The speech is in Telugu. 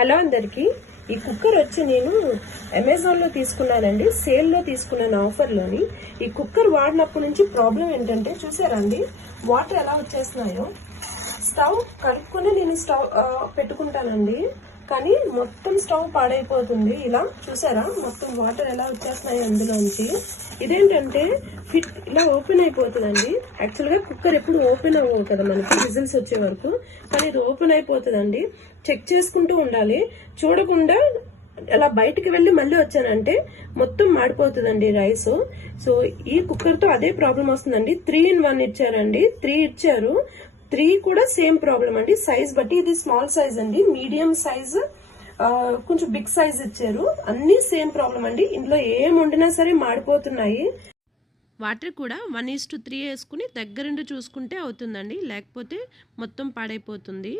హలో అందరికి ఈ కుక్కర్ వచ్చి నేను అమెజాన్ లో తీసుకున్నానండి. సేల్ లో తీసుకున్నాను, ఆఫర్ లోని. ఈ కుక్కర్ వాడినప్పటి నుంచి ప్రాబ్లం ఏంటంటే చూసారండి, వాటర్ ఎలా వచ్చేస్తున్నాయో. స్టవ్ కలుపుకొని నేను స్టవ్ పెట్టుకుంటానండి, కానీ మొత్తం స్టవ్ పాడైపోతుంది. ఇలా చూసారా, మొత్తం వాటర్ ఎలా వచ్చేస్తున్నాయి అందులోంచి. ఇదేంటంటే ఫిట్ ఇలా ఓపెన్ అయిపోతుందండి. యాక్చువల్గా కుక్కర్ ఎప్పుడు ఓపెన్ అవ్వవు కదా మనకి విజిల్స్ వచ్చే వరకు, కానీ ఇది ఓపెన్ అయిపోతుందండి. చెక్ చేసుకుంటూ ఉండాలి, చూడకుండా అలా బయటికి వెళ్ళి మళ్ళీ వచ్చానంటే మొత్తం మాడిపోతుందండి రైస్. సో ఈ కుక్కర్ తో అదే ప్రాబ్లం వస్తుందండి. 3 in 1 ఇచ్చారండి, 3 ఇచ్చారు. 3 కూడా సేమ్ ప్రాబ్లం అండి. సైజ్ బట్టి ఇది స్మాల్ సైజ్ అండి, మీడియం సైజ్, కొంచెం బిగ్ సైజ్ ఇచ్చారు. అన్ని సేమ్ ప్రాబ్లం అండి. ఇందులో ఏం వండినా సరే మాడిపోతున్నాయి. వాటర్ కూడా 1:3 వేసుకుని దగ్గరుండి చూసుకుంటే అవుతుందండి, లేకపోతే మొత్తం పాడైపోతుంది.